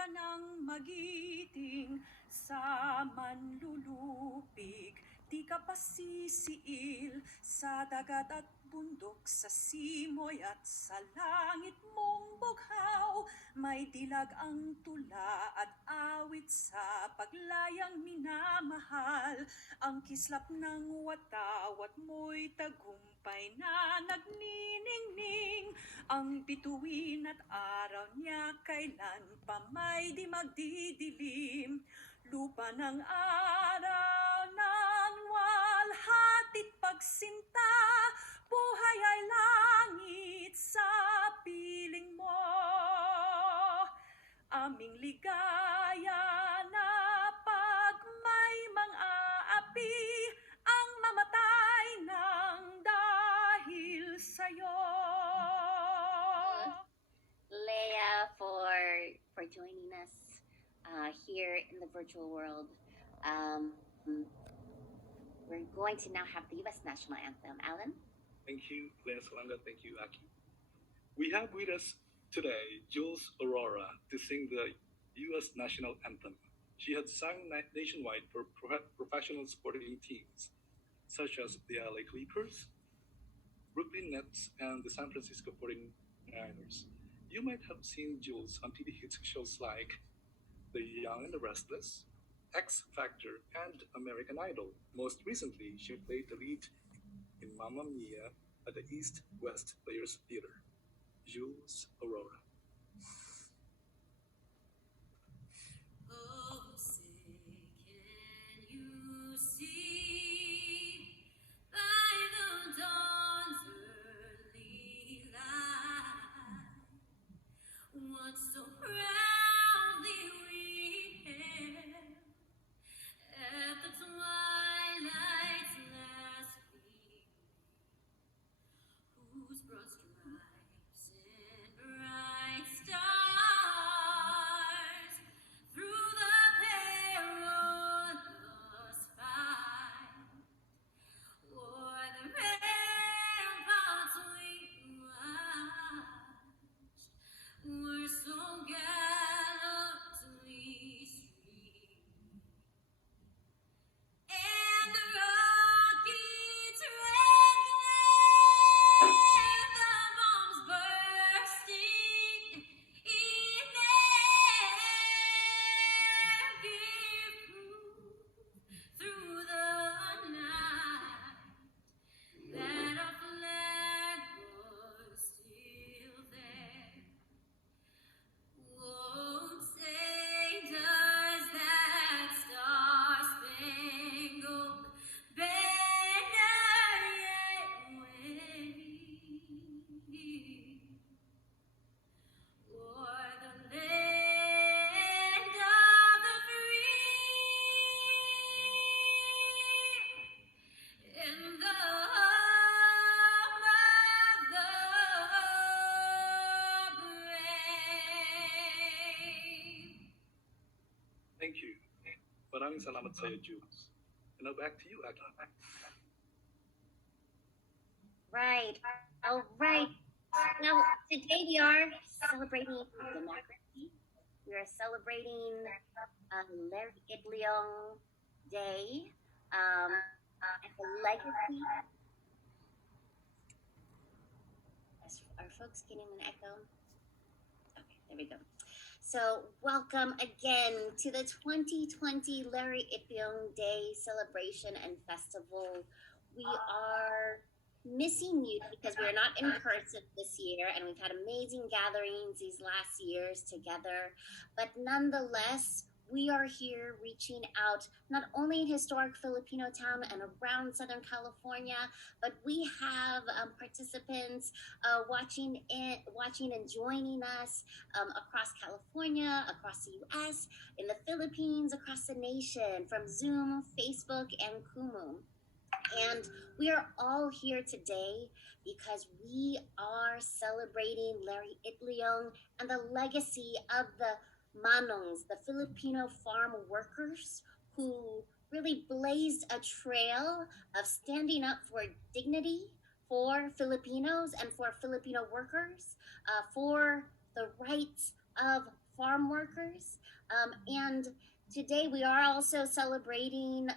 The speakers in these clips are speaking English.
ka ng magiting sa manlulupig. Di ka pasisiil sa dagat at bundok, sa simoy at sa langit mong bughaw. May dilag ang tula at awit sa paglayang minamahal. Ang kislap ng watawat mo'y tagumpay na nagniningning. Ang bituin at araw niya kailan pa may di magdidilim. Lupa ng araw ng walhatit pagsinta, buhay ay langit sa piling mo. Aming ligaya na pag may mang-aapi, ang mamatay ng dahil sa'yo. Lea, for joining us here in the virtual world. We're going to now have the U.S. National Anthem. Alan? Thank you, Lea Salonga. Thank you, Aki. We have with us today Jules Aurora to sing the U.S. National Anthem. She had sung nationwide for professional sporting teams, such as the LA Clippers, Brooklyn Nets, and the San Francisco 49ers. You might have seen Jules on TV hit shows like The Young and the Restless, X Factor, and American Idol. Most recently, she played the lead in Mamma Mia at the East West Players Theater. Jules Aurora. Oh, say, can you see by the dawn's early light what so proudly we hailed at the twilight's last gleam, whose broad stripes and bright stars through the perilous fight o'er the ramparts we watched were so gallantly streamed, and the rockets red glare, the bombs bursting in air, give proof through the night that our flag was still there. Oh, say, does that star-spangled banner yet wave o'er the land of the free and the home of the brave? Thank you. Maraming salamat sa'yo, Jules. And now back to you, Aki. Right. All right. Now, today we are celebrating democracy. We are celebrating Larry Itliong Day and the legacy. Are folks getting an echo? Okay, there we go. So, welcome again to the 2020 Larry Itliong Day celebration and festival. We are missing you because we are not in person this year, and we've had amazing gatherings these last years together. But nonetheless, we are here reaching out not only in historic Filipino town and around Southern California, but we have participants watching and joining us across California, across the U.S., in the Philippines, across the nation, from Zoom, Facebook, and Kumu. And we are all here today because we are celebrating Larry Itliong and the legacy of the Manongs, the Filipino farm workers who really blazed a trail of standing up for dignity for Filipinos and for Filipino workers, for the rights of farm workers. And today we are also celebrating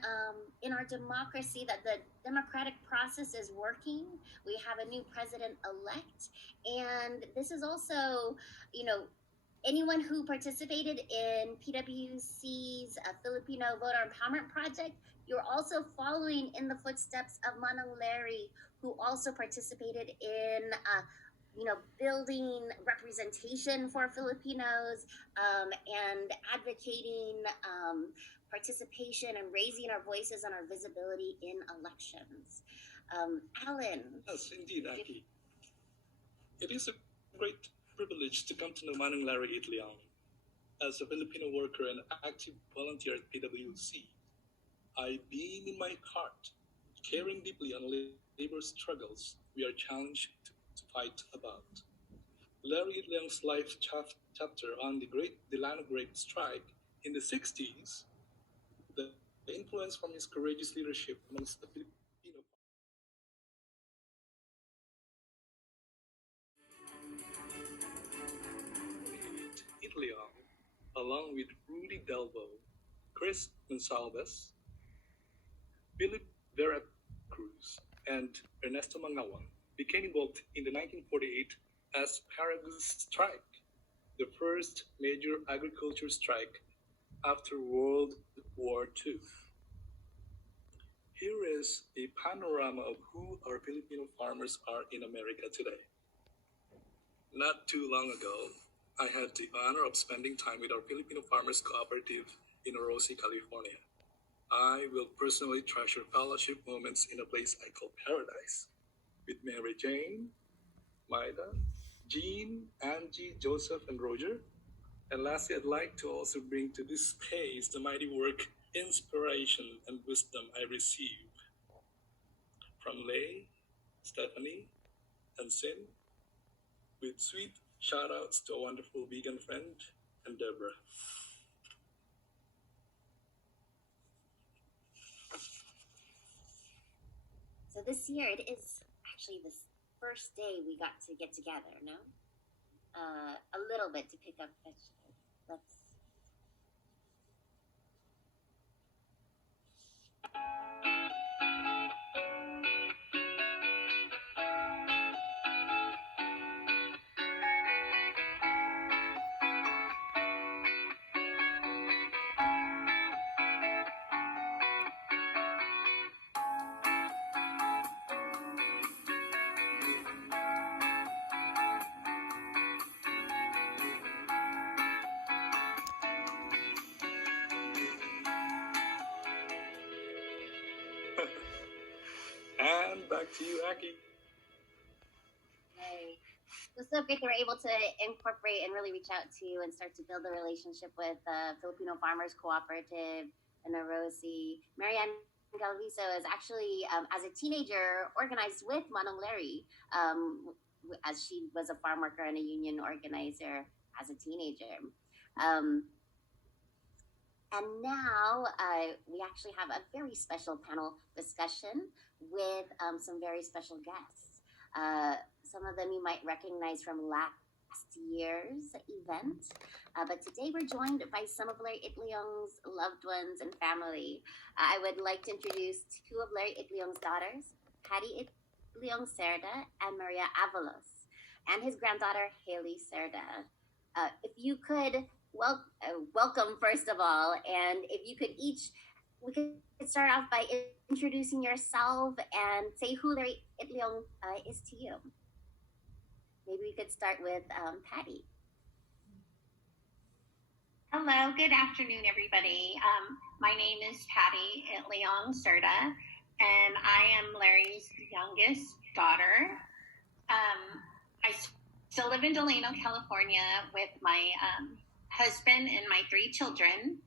in our democracy that the democratic process is working. We have a new president-elect. And this is also, you know, anyone who participated in PWC's Filipino Voter Empowerment Project, you're also following in the footsteps of Manang Larry, who also participated in, building representation for Filipinos and advocating participation and raising our voices and our visibility in elections. Alan. Yes, indeed, Aki. It is a great privilege to come to know Manang Larry Itliong. As a Filipino worker and active volunteer at PWC, I beam in my heart, caring deeply on labor struggles we are challenged to fight about. Larry Itliong's life chapter on the Great Delano Grape Strike in the 60s, the influence from his courageous leadership amongst the Filipino Itliong, along with Rudy Delvo, Chris Gonsalves, Philip Veracruz, and Ernesto Mangawan, became involved in the 1948 Asparagus Strike, the first major agriculture strike after World War II. Here is a panorama of who our Filipino farmers are in America today. Not too long ago, I had the honor of spending time with our Filipino Farmers Cooperative in Orosi, California. I will personally treasure fellowship moments in a place I call paradise, with Mary Jane, Maida, Jean, Angie, Joseph, and Roger. And lastly, I'd like to also bring to this space the mighty work, inspiration, and wisdom I receive from Lea, Stephanie, and Sin, with sweet shout-outs to a wonderful vegan friend and Deborah. So this year it is actually the first day we got to get together, no? A little bit to pick up vegetables. Let's. And back to you, Aki. Hey. It's so great that we're able to incorporate and really reach out to and start to build a relationship with the Filipino Farmers Cooperative in Orosi. Marianne Galviso is actually, as a teenager, organized with Manang Larry, as she was a farm worker and a union organizer as a teenager. And now we actually have a very special panel discussion with some very special guests. Some of them you might recognize from last year's event. But today we're joined by some of Larry Itliong's loved ones and family. I would like to introduce two of Larry Itliong's daughters, Patty Itliong Cerda and Maria Avalos, and his granddaughter, Haley Cerda. If you could welcome first of all, and if you could we could start off by introducing yourself and say who Larry Itliong is to you. Maybe we could start with Patty. Hello, good afternoon, everybody. My name is Patty Itliong Cerda, and I am Larry's youngest daughter. I still live in Delano, California with my husband and my 3 children.